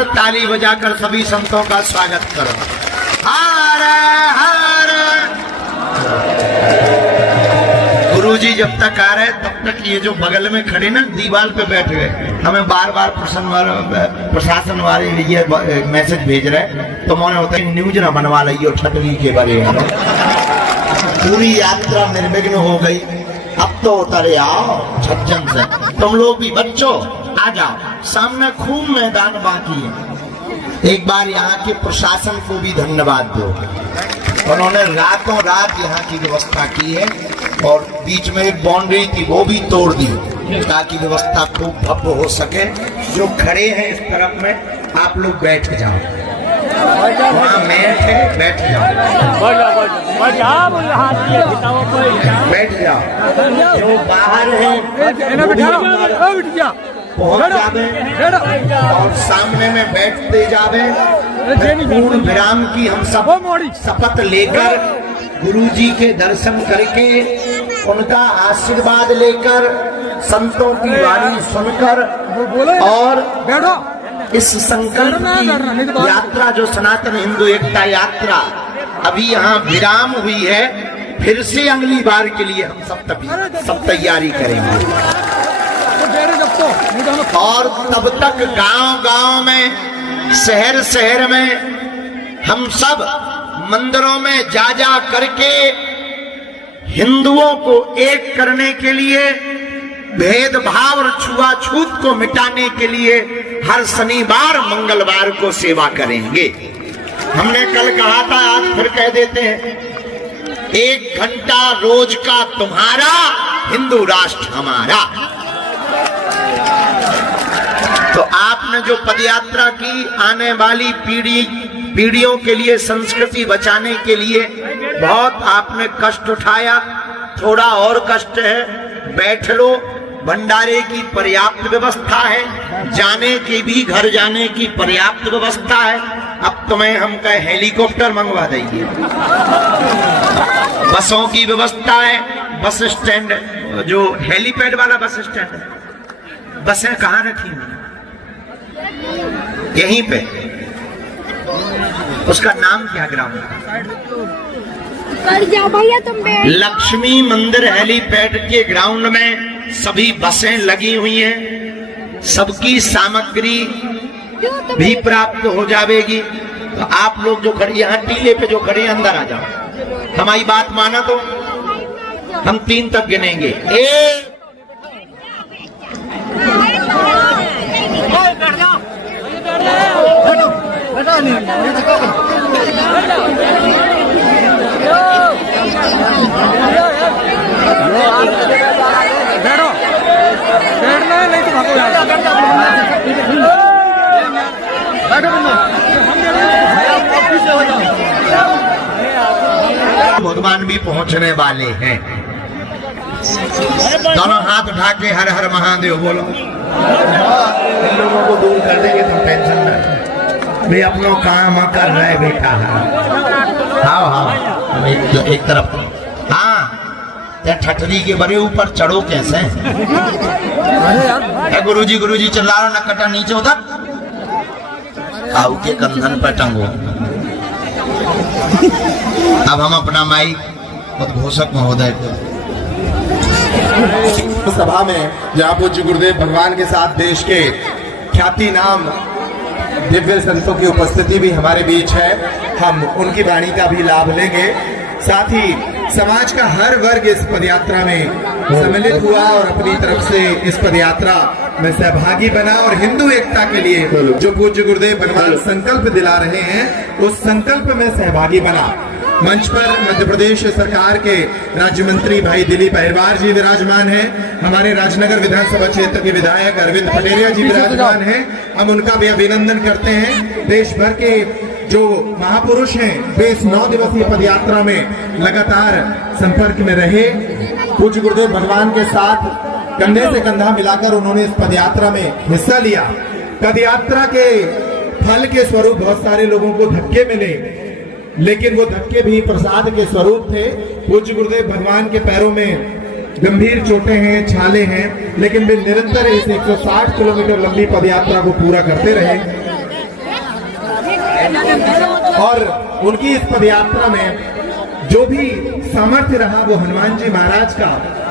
बार ताली बजाकर सभी संतों का स्वागत करो। हर हर गुरुजी जब तक आ रहे तब तक ये जो बगल में खड़े ना दीवार पे बैठ गए, हमें बार बार प्रशासन वाले ये मैसेज भेज रहे, तो मैंने होता है न्यूज ना बनवा लियो छतरी के बारे में। पूरी यात्रा निर्विघ्न हो गई, अब तो उतरे आओ छज्जन से। तुम लोग भी बच्चों आ जाओ, सामने खूब मैदान बाकी है। एक बार यहाँ के प्रशासन को भी धन्यवाद दो, उन्होंने रातों रात यहाँ की व्यवस्था की है और बीच में एक बाउंड्री थी वो भी तोड़ दी ताकि व्यवस्था खूब भव्य हो सके। जो खड़े हैं इस तरफ में आप लोग बैठ जाओ, वहाँ मैट है बैठ जाओ, बैठ जाओ। जो बाहर है पहुंच जावे और सामने में बैठते जावे। पूर्ण विराम की हम सब शपथ लेकर गुरुजी के दर्शन करके उनका आशीर्वाद लेकर संतों की वाणी सुनकर और इस संकल्प की यात्रा जो सनातन हिंदू एकता यात्रा अभी यहाँ विराम हुई है, फिर से अगली बार के लिए हम सब तैयारी करेंगे। और तब तक गांव-गांव में शहर शहर में हम सब मंदिरों में जा जा करके हिंदुओं को एक करने के लिए, भेदभाव और छुआछूत को मिटाने के लिए हर शनिवार मंगलवार को सेवा करेंगे। हमने कल कहा था, आज फिर कह देते हैं, 1 घंटा रोज का तुम्हारा, हिंदू राष्ट्र हमारा। तो आपने जो पदयात्रा की, आने वाली पीढ़ियों के लिए, संस्कृति बचाने के लिए बहुत आपने कष्ट उठाया, थोड़ा और कष्ट है, बैठ लो। भंडारे की पर्याप्त व्यवस्था है, जाने की भी घर जाने की पर्याप्त व्यवस्था है। अब तुम्हें हम कहे हेलीकॉप्टर मंगवा देंगे, बसों की व्यवस्था है, बस स्टैंड जो हेलीपैड वाला बस स्टैंड है, बसें कहाँ रखी हुई? यहीं पे। उसका नाम क्या ग्राउंड? लक्ष्मी मंदिर हेलीपैड के ग्राउंड में सभी बसें लगी हुई हैं, सबकी सामग्री भी प्राप्त हो जाएगी। तो आप लोग जो खड़े यहाँ टीले पे जो खड़े अंदर आ जाओ, हमारी बात माना तो हम 3 तक गिनेंगे। 1 भगवान भी पहुंचने वाले हैं। दोनों हाथ उठा के हर हर महादेव बोलो। इन लोगों को दूर कर देंगे तो टेंशन ना, वे अपनों काम कर रहे बेटा। हाँ हाँ एक तरफ। हाँ ठठरी के बड़े ऊपर चढ़ो कैसे? गुरुजी चिल्ला रहा, नकटा नीचे उधर आओ के कंधन पर टंगो। अब हम अपना माइक उद्घोषक महोदय सभा में जहाँ पूज्य गुरुदेव भगवान के साथ देश के ख्याति नाम दिव्य संतों की उपस्थिति भी हमारे बीच है, हम उनकी वाणी का भी लाभ लेंगे। साथ ही समाज का हर वर्ग इस पदयात्रा में सम्मिलित हुआ और अपनी तरफ से इस पदयात्रा में सहभागी बना और हिंदू एकता के लिए जो पूज्य गुरुदेव भगवान संकल्प दिला रहे हैं उस संकल्प में सहभागी बना। मंच पर मध्य प्रदेश सरकार के राज्य मंत्री भाई दिलीप अहिरवार जी विराजमान हैं, हमारे राजनगर विधानसभा क्षेत्र के विधायक अरविंद पटेरिया जी विराजमान हैं। हम उनका भी अभिनंदन करते हैं। देश भर के जो महापुरुष हैं वे इस 9 दिवसीय पदयात्रा में लगातार संपर्क में रहे। पूज्य गुरुदेव भगवान के साथ कंधे से कंधा मिलाकर उन्होंने इस पदयात्रा में हिस्सा लिया। पदयात्रा के फल के स्वरूप बहुत सारे लोगों को धक्के मिले, लेकिन वो धक्के भी प्रसाद के स्वरूप थे। पूज्य गुरुदेव भगवान के पैरों में गंभीर चोटें हैं, छाले हैं, लेकिन वे निरंतर इस 160 किलोमीटर लंबी पदयात्रा को पूरा करते रहे। और उनकी इस पदयात्रा में जो भी सामर्थ्य रहा वो हनुमान जी महाराज का,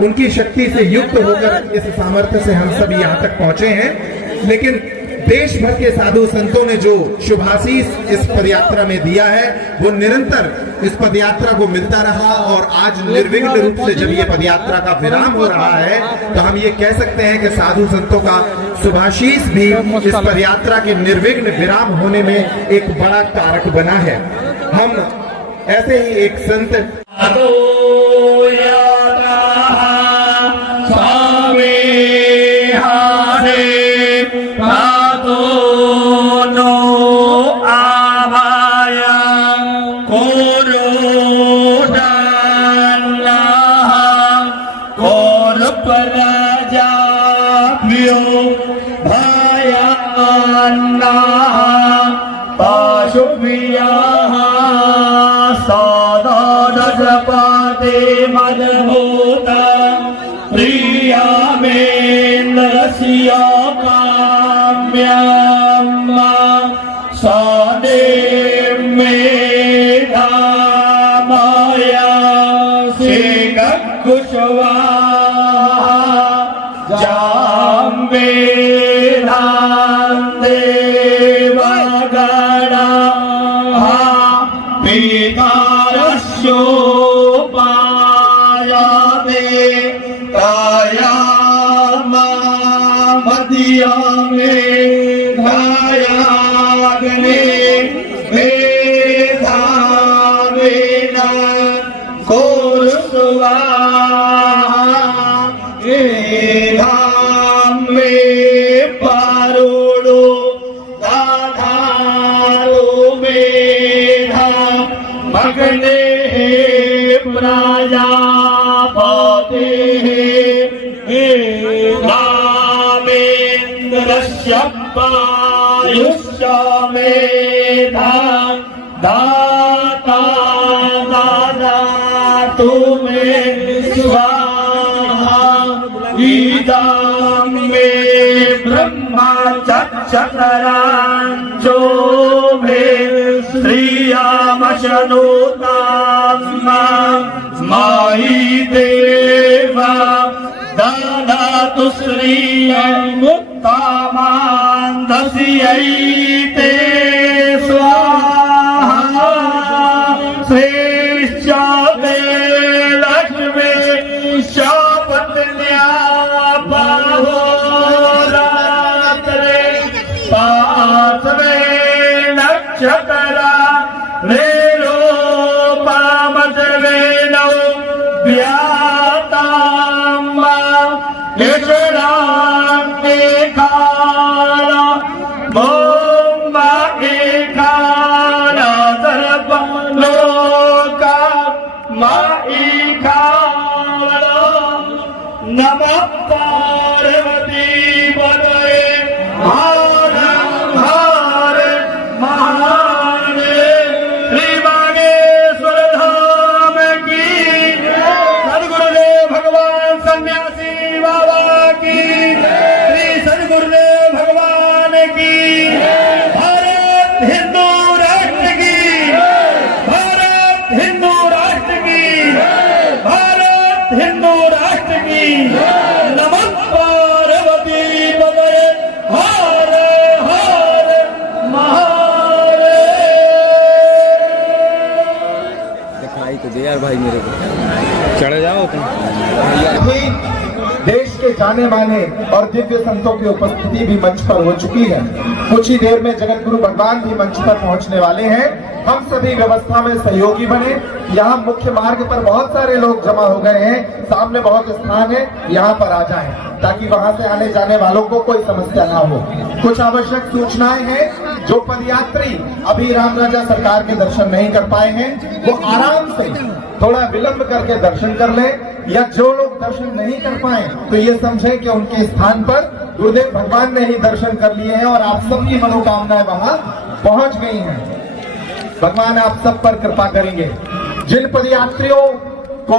उनकी शक्ति से युक्त होकर इस सामर्थ्य से हम सभी यहाँ तक पहुंचे हैं। लेकिन देश भर के साधु संतों ने जो शुभाशीष इस पदयात्रा में दिया है वो निरंतर इस पदयात्रा को मिलता रहा, और आज निर्विघ्न रूप से जब ये पदयात्रा का विराम हो रहा है तो हम ये कह सकते हैं कि साधु संतों का शुभाशीष भी इस पदयात्रा के निर्विघ्न विराम होने में एक बड़ा कारक बना है। हम ऐसे ही एक संत मदभूता प्रिया मेन्द्रस्या काम्याम्मा सादे मेधा माया सेकुशवा जाम्बेधा देवगणा पितारस्यो मगने प्रजापते रामेन्द्रस्य पायुष्य मेधा दाता ददातु मे स्वाहा इदं मे ब्रह्मा चक्षतराञ्चो मे श्रियामशनुताम्मा मायि देवा ददातु श्रियमुत्तमान्दस्यैते स्वाहा श्रेष्ठे लक्ष्मी शापत्न्या बाहोरात्रे पार्श्वे नक्षत्रा रेलो पामजवेनो व्याताम्मा यशरान्ते काला बोम्बा एकाला सर्वलोका माईकाला नमः पार्वती पतये हर हर महादेव। श्री बागेश्वर धाम की सद्गुरुदेव भगवान सन्यासी बाबा की, श्री सद्गुरुदेव भगवान की, भारत हिंदू राष्ट्र की, भारत हिंदू राष्ट्र की, भारत हिंदू राष्ट्र की। नमः पार्वती पतये हर हर महादेव। दिखाई तो दे यार भाई मेरे को, चढ़ जाओ तुम। अभी देश के जाने माने और दिव्य संतों की उपस्थिति भी मंच पर हो चुकी है। कुछ ही देर में जगत गुरु भगवान भी मंच पर पहुंचने वाले हैं। हम सभी व्यवस्था में सहयोगी बने। यहाँ मुख्य मार्ग पर बहुत सारे लोग जमा हो गए हैं, सामने बहुत स्थान है, यहाँ पर आ जाएं ताकि वहां से आने जाने वालों को कोई समस्या ना हो। कुछ आवश्यक सूचनाएं हैं। जो पदयात्री अभी राम राजा सरकार के दर्शन नहीं कर पाए हैं वो आराम से थोड़ा विलंब करके दर्शन कर ले, या जो लोग दर्शन नहीं कर पाए तो ये समझे कि उनके स्थान पर गुरुदेव भगवान ने ही दर्शन कर लिए हैं और आप सबकी मनोकामनाएं वहां पहुंच गई हैं। भगवान आप सब पर कृपा करेंगे। जिन पदयात्रियों को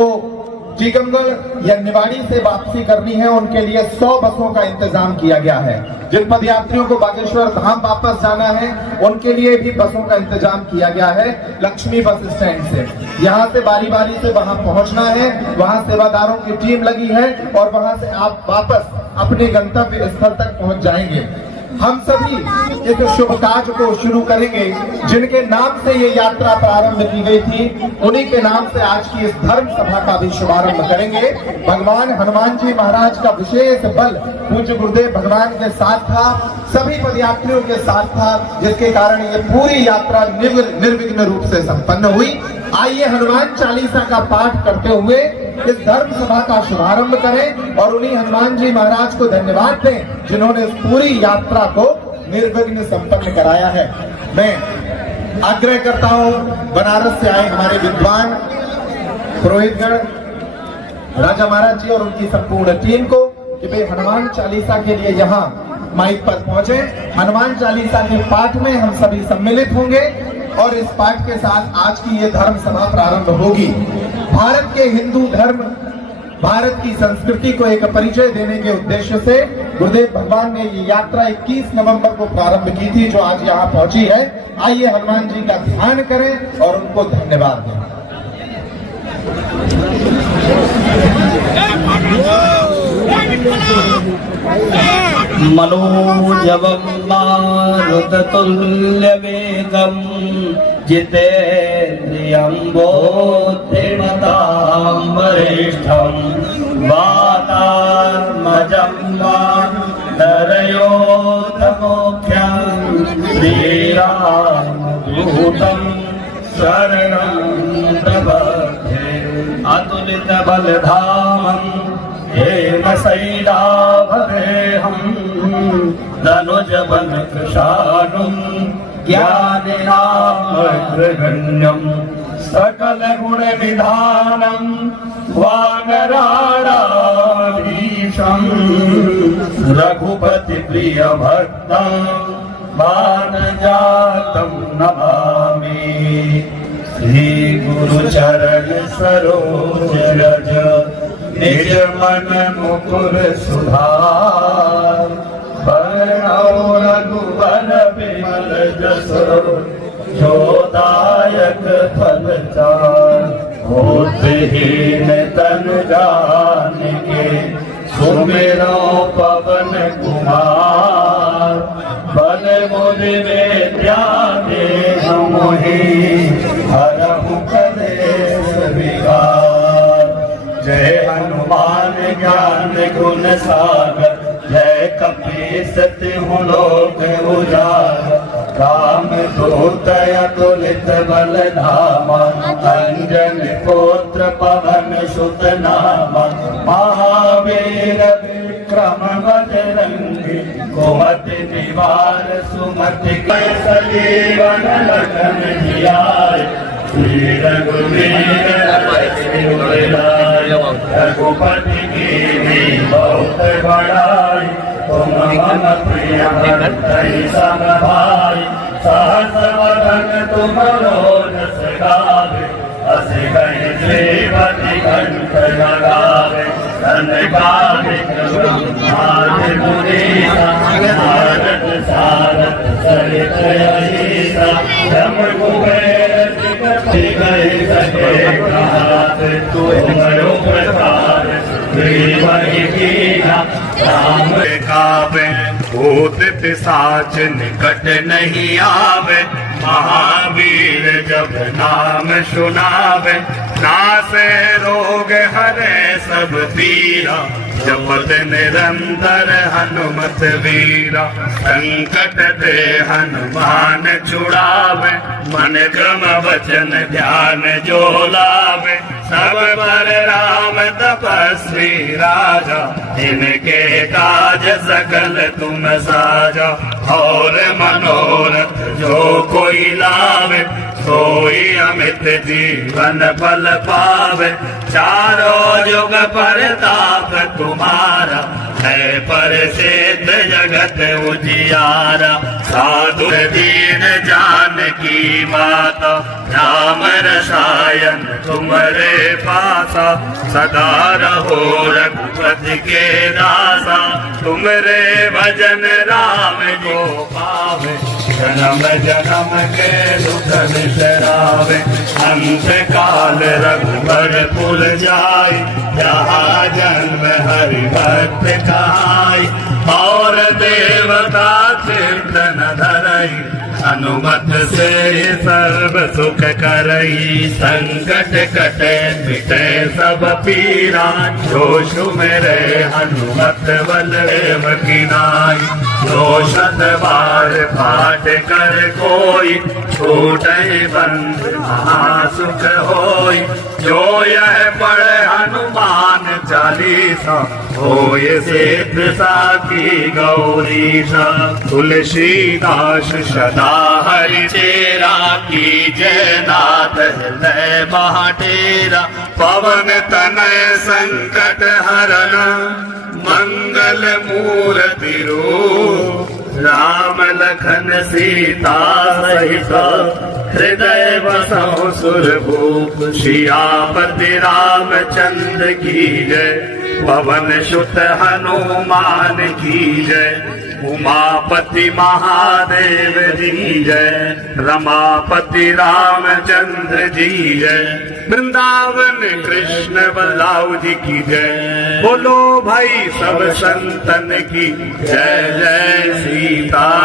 टीकमगढ़ या निवाड़ी से वापसी करनी है उनके लिए 100 बसों का इंतजाम किया गया है। जिन पदयात्रियों को बागेश्वर धाम वापस जाना है उनके लिए भी बसों का इंतजाम किया गया है। लक्ष्मी बस स्टैंड से यहाँ से बारी बारी से वहां पहुंचना है, वहां सेवादारों की टीम लगी है और वहां से आप वापस अपने गंतव्य स्थल तक पहुंच जाएंगे। हम सभी इस शुभ कार्य को शुरू करेंगे। जिनके नाम से ये यात्रा प्रारंभ की गई थी उन्हीं के नाम से आज की इस धर्म सभा का भी शुभारंभ करेंगे। भगवान हनुमान जी महाराज का विशेष बल पूज्य गुरुदेव भगवान के साथ था, सभी पदयात्रियों के साथ था, जिसके कारण ये पूरी यात्रा निर्विघ्न रूप से संपन्न हुई। आइए हनुमान चालीसा का पाठ करते हुए इस धर्म सभा का शुभारंभ करें और उन्हीं हनुमान जी महाराज को धन्यवाद दें जिन्होंने इस पूरी यात्रा को निर्विघ्न संपन्न कराया है। मैं आग्रह करता हूं बनारस से आए हमारे विद्वान पुरोहितगण राजा महाराज जी और उनकी संपूर्ण टीम को कि भाई हनुमान चालीसा के लिए यहाँ माइक पर पहुंचे। हनुमान चालीसा के पाठ में हम सभी सम्मिलित होंगे और इस पाठ के साथ आज की ये धर्म सभा प्रारंभ होगी। भारत के हिंदू धर्म, भारत की संस्कृति को एक परिचय देने के उद्देश्य से गुरुदेव भगवान ने ये यात्रा 21 नवंबर को प्रारंभ की थी जो आज यहाँ पहुंची है। आइए हनुमान जी का ध्यान करें और उनको धन्यवाद दें। मनोजवं मारुततुल्यवेगं जितेन्द्रियं बुद्धिमतां वरिष्ठं वातात्मजं वानरयोधमुख्यं श्रीरामदूतं शरणं प्रपद्ये। अतुलितबलधामं हेमशैलाभरेहं धनुजवनकृशानुं ज्ञानिनामग्रगण्यं सकलगुणविधानं वानराणाधीशं रघुपतिप्रियभक्तं वानजातं नमामि। श्री गुरुचरण सरोज रज निज मन मुकुर सुधार बरनौ रघुबर विमल जसो जो दायक फल चार। होतहीन तनु जानिके सुमिरो पवन कुमार बल मुझ विद्या देह मोहि हरहु कलेश विकार। जय हनुमान ज्ञान गुण सागर जय कपीस तिहु लोक उजागर। राम दूत अतुलित बल धामा अंजन पुत्र पवन सुत नामा। महावीर विक्रम बजरंगी कुमति निवार सुमति के सजीवन लखन जियाए। श्री रघुवीर रघुपति की बहुत बड़ाई। तुम मम प्रिय भरतहि सम भाई। सहस वदन तुम रोजस गावे अस कहि श्रीपति कंठ लगावे। संगामिक ब्रह्मादि मुनीसा नारद सारद सहित अहिसा। जम कुबेर गए सके घात तुमरो प्रसाद वही कीना। राम कावे भूत पिशाच निकट नहीं आवे। महावीर जब नाम सुनावे नासे रोग हरे सब पीरा। जपत निरंतर हनुमत वीरा। संकट ते हनुमान छुड़ावे मन क्रम वचन ध्यान जो लावे। सब पर राम तपस्वी राजा इनके काज सकल तुम साजा। और मनोरथ जो कोई लावे सोई अमित जीवन फल पावे चारों युग परताप तुम्हारा है प्रसिद्ध जगत उजियारा साधु दीन जानकी माता राम रसायन तुम्हारे पासा सदा रहो रघुपति के दासा तुमरे भजन राम को पावे जन्म जन्म के दुख बिसरावे अंत काल रघुबर पुल जाय जहाँ जन्म हरि भक्त कहाय और देवता कीर्तन धरई अनुमत से सर्व सुख करई संकट कटे मिटे सब पीरा जो सुमेरे हनुमत बलदेव की नाई जो शत बार पाठ कर कोई छूटे बंद महासुख होई जो यह पढ़े हनुमान चालीसा होय सिद्ध साखी गौरीशा तुलसीदास सदा हरि चेरा की जयनाथ हृदय महाटेरा पवन तनय संकट हरन मंगल मूर्ति रूप राम लखन सीता सहित हृदय बसहु सुरभूप सियापति रामचंद्र की जय पवन सुत हनुमान की जय उमापति महादेव जी जय रमापति रामचंद्र जी जय वृंदावन कृष्ण बलराम जी की जय बोलो भाई सब संतन की जय जय सीताराम।